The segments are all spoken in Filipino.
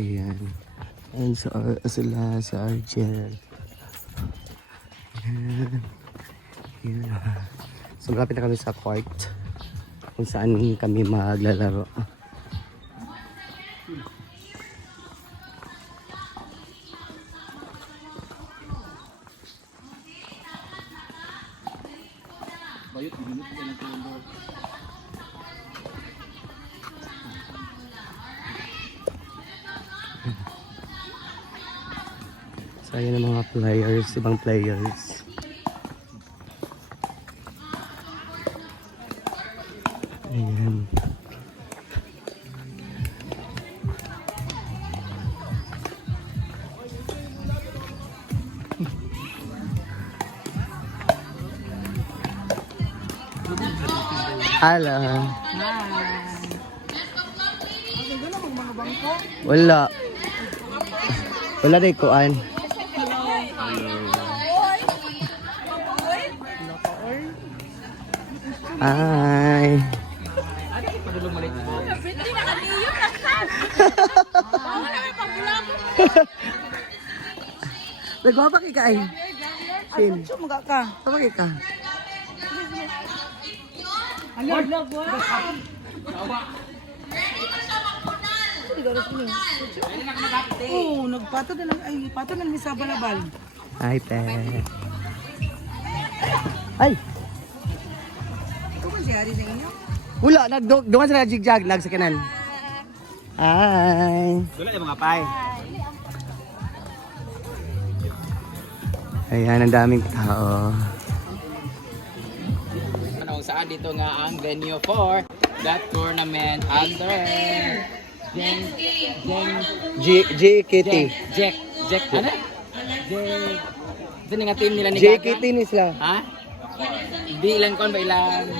Ayan. Ayan sila sa Argel. Ayan. Ayan. So malapit na kami sa court kung saan kami maglalaro. So ayan ang mga players, ibang players. Ayan. Hello. Wala. Wala rin kuan. Hi. Nagawa pa kay Sin. Sumaga ka. Apa ka? Ano? Oo, nagpato na lang. Ay, pato na lang sa balabal. Hi, te. Ay! Ito ba si Hari sa inyo? Wala, doon sila jigjag, nagsakanan. Hi! Wala yung mga pay. Ayan, ang daming tao. Kung saan dito nga ang venue for that tournament under JKT. Jack, ano? Ito nga team nila ni JKT Gaga. ni sila. Ha? Di ilan kon ba ilang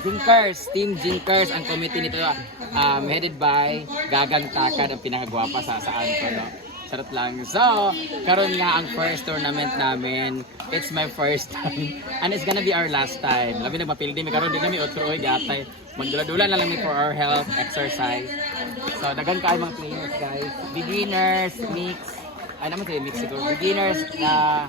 Jinkers, Team Jinkers ang committee nito headed by Gagang Takad ang pinakagwapa sa Anto, no? Sarot lang. So, karon nga ang first tournament namin. It's my first time. And it's gonna be our last time. Labi nagmapildi mi karon di kami otro oy gatay. Magdula-dula na lang mi for our health exercise. So, dagan kaay mga players, guys. Beginners, mix. Ay naman kayo mix siguro. Beginners na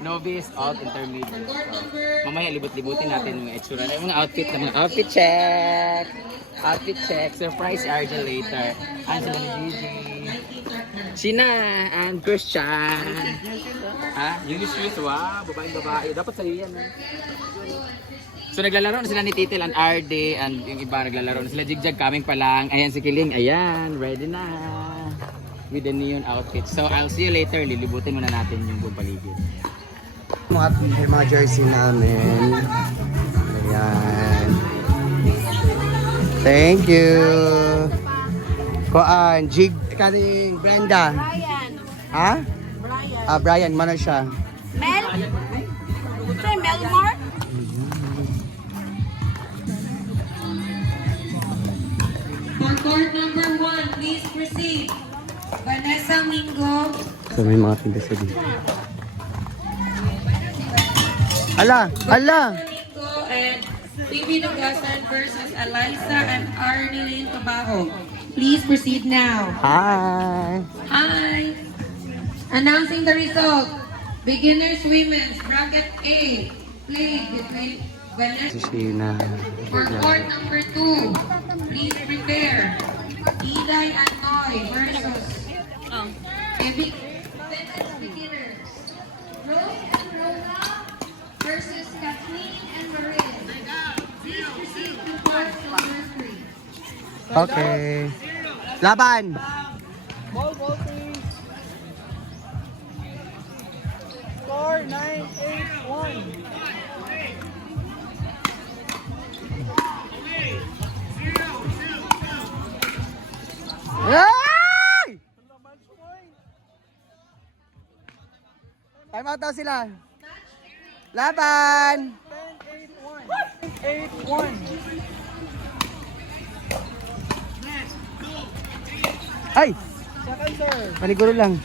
novice, alt, intermediate. So, mamaya libot-libutin natin yung itsura. Yung mga outfit na mga outfit check. Outfit check. Surprise Argel later. Ano sila ni Gigi? Sina and Christian. Ha? Yung shoes, wow, babae. Dapat sa'yo yan. So naglalaro na sila ni Titil and RD and yung iba naglalaro na sila. Jigjag coming pa lang. Ayan si Kiling. Ayan, ready na. With the neon outfit. So I'll see you later. Lilibutin muna natin yung buong paligid. Mga jersey namin. Ayan. Thank you. Koan, Jig, karing Brenda. Brian. Ha? Brian. Brian, mana siya? Mel? Say Melmore? For court number 1, please proceed. Vanessa Mingo. So may mga tinda sa dito. Ala! Mingo and Phoebe Nogasan versus Eliza and Arnelene Cabajo. Please proceed now. Hi! Hi. Announcing the result. Beginners Women's Bracket A. Played between Vanessa. Si Sheena. For court number 2, please prepare. Iday and Noy versus Epic Beginners. Rose and Rona versus Kathleen and Marin. Please proceed to court number 3. Okay. Laban! Ball, please. Score 9-8-1. Ay! Time out daw sila. Laban! 10-8-1. 8-1. Ay! Second serve. Paniguro lang.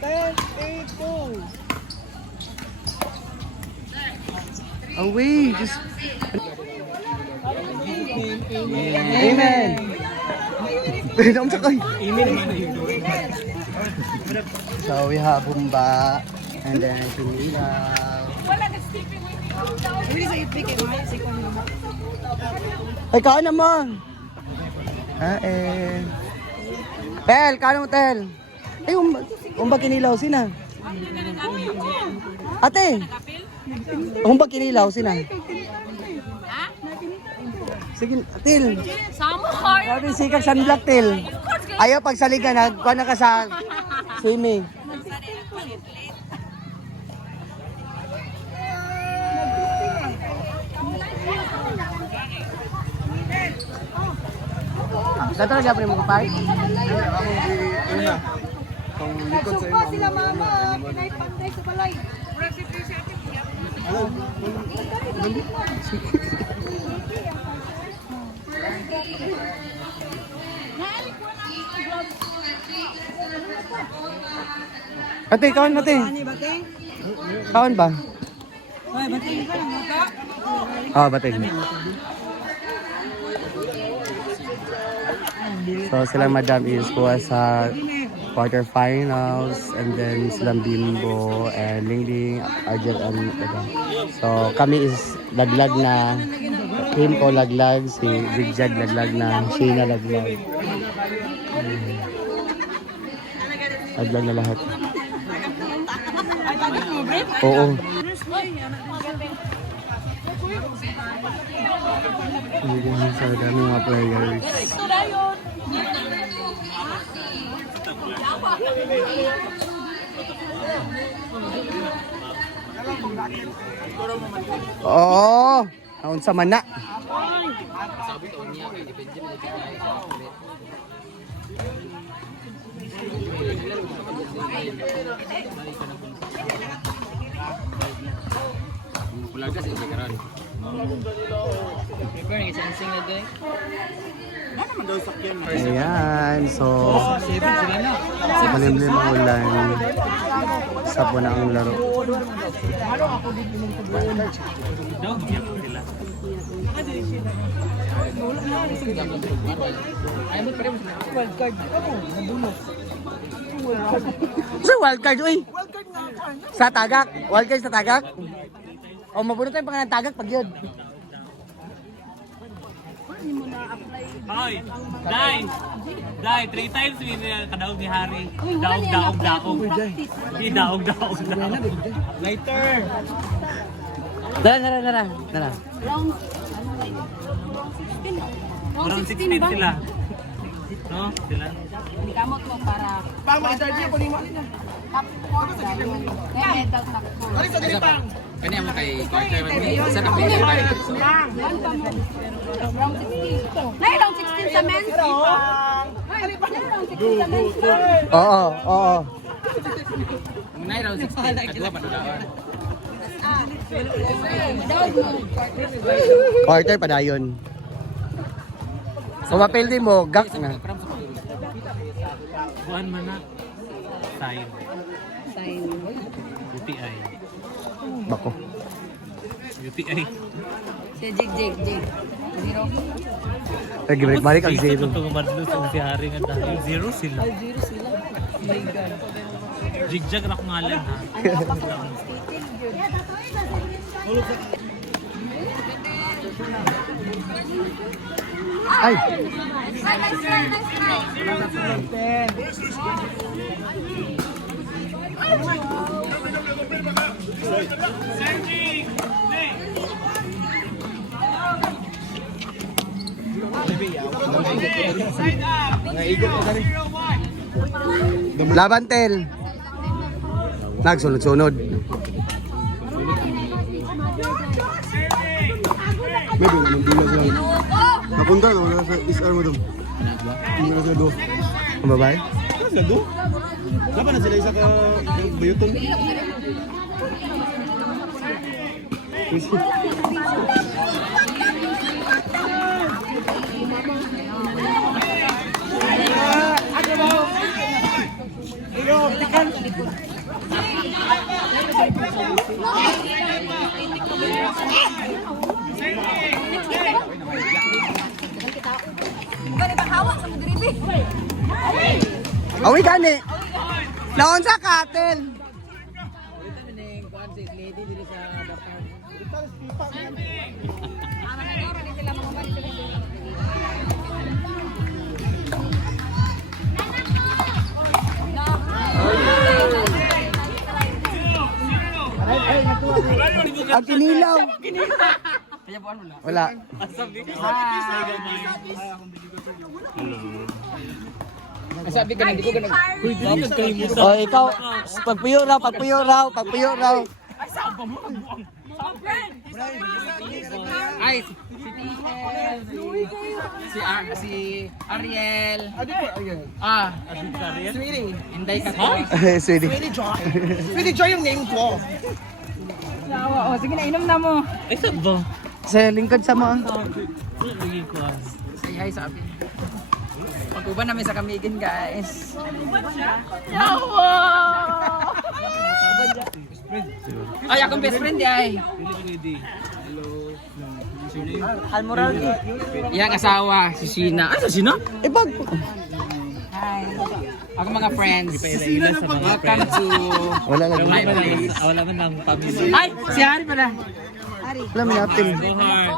10-8-2. Away! Just... Amen. Amen. So we have Bumba and then Pinilaw. Ay, kaan naman. Tel, kaan mo, Tel. Ay, umba kinilaw, sina? Ate, umba kinilaw, sina? Sige, Til. Sabi sikag sunblock, Til. Ayaw pagsaligan, nagkuha na ka sa swimming. Dato na gapon mo kapay? Nagsupa sila mama. Pinay-panday sa balay. Ate, kawan mo, ate. Kawan ba? Oh, bating. So sila madam is kuha sa quarterfinals and then silang Bimbo and Lingling, Arjel and ito. So kami is laglag na team ko laglag, si Zigjag laglag na, Sheena laglag. Laglag na lahat. Oo. Sa dami mga players. Oo, naon sa mana. Pulaga sa karon. Ayan, so malimlim ang ulan. Sapo na ang laro. Sa wildcard, uy! Sa tagak? Wildcard sa tagak? O mabunod tayong pangalan tagak pag yun. Hoy, Dai, 3 times win kadaog ni Harry. Daog. Di daog. Later. Dala. Parang 16 sila. No? Sila. Hindi kamot mo para Pang-start niya, kunin mo. top 4 dahil kaya medal na ko. Kanya mo kay quarter man ni isa na pili tayo. So Round 16. Nay, round 16 sa men's. Nay, round 16 sa men's. Oo. muna round 16 kadua pa daon. Quarter pa dayon. So mapil din mo, gak na. Kuan man na. Sign. UTI. Bako. UTI. Si Jig. Zero. Lagi balik ang zero. Ito kumadlo sa si Harry nga dahil zero sila. Oh my God. Jigjag na kung ngalan ha. Ay! Nice try. Laban, Tel. Nagsunod-sunod. Medyo naman bilas lang. Napunta na wala sa SR mo dong. Hindi na sa do. Ang babae? Sa do? Dapat na sila isa ka bayuton. Awi gani. Naon sa katel. Ang kinilaw. Kaya buwan mo na. Wala. Sabi ka na, hindi ko ganun. Oh, ikaw, pagpuyo raw. Ay, si Ariel. Ah, Sweetie. Hinday ka ko. Sweetie. Pwede joy yung name ko. Oh, sige na, inom na mo. Ay, saan ba? Sa lingkod sa mo. Lagi ko. Say hi sa akin. Pag-uban namin sa Kamigin, guys. Ay, akong best friend ay. Almoral di. Iyang asawa, si Sheena. Ay, si Sheena? Ibag. Ako mga friends. Ila sa mga Welcome to Wala lagi. my place. Wala man ng family. Ay, si Hari pala. Wala man natin. Gohar.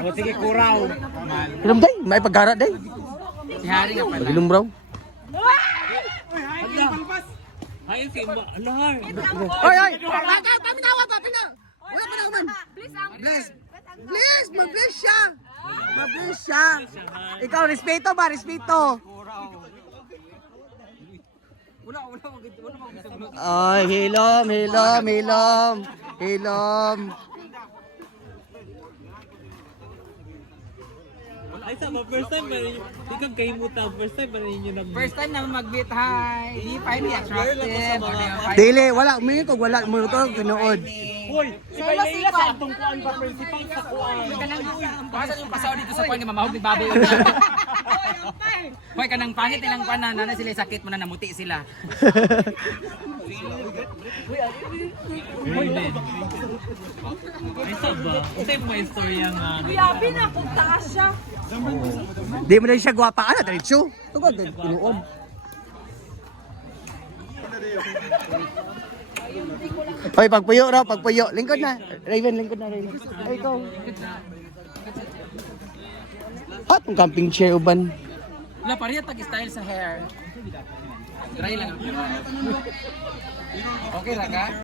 O, sige, kuraw. Ilum day, may paggara day. Si Hari nga pala. Ilum bro. Ayun si Lahar. Oy. Paminawa. Wala pa na man. Please, mag-bless siya. Mag-bless siya. Ikaw, respeto ba? Respeto. Ay, hilom. Ay, sa mga first time ba rin? Ikaw kahimutan. First time ba rin yun nag- First time naman mag-meet, hi. Di find me attractive. Dili, wala. Umingi ko, wala. Mo ito, kinood. Hoy, Pasan yung pasaw dito sa kuwan nga mamahog ni baboy. Hoy, kanang pangit nilang kuwan na nanay sila sakit mo na namuti sila. Ay, saan ba? Ito yung mga istorya nga. Yabi na, kung taas siya. Di mo na siya gwapa. Ano, diretso? Tugod, kinuod. Hoy, pagpuyo raw. Lingkod na. Raven. Ay, ikaw. Atong camping chair uban. Wala, pareha tag-style sa hair. Try lang. Okay lang ka?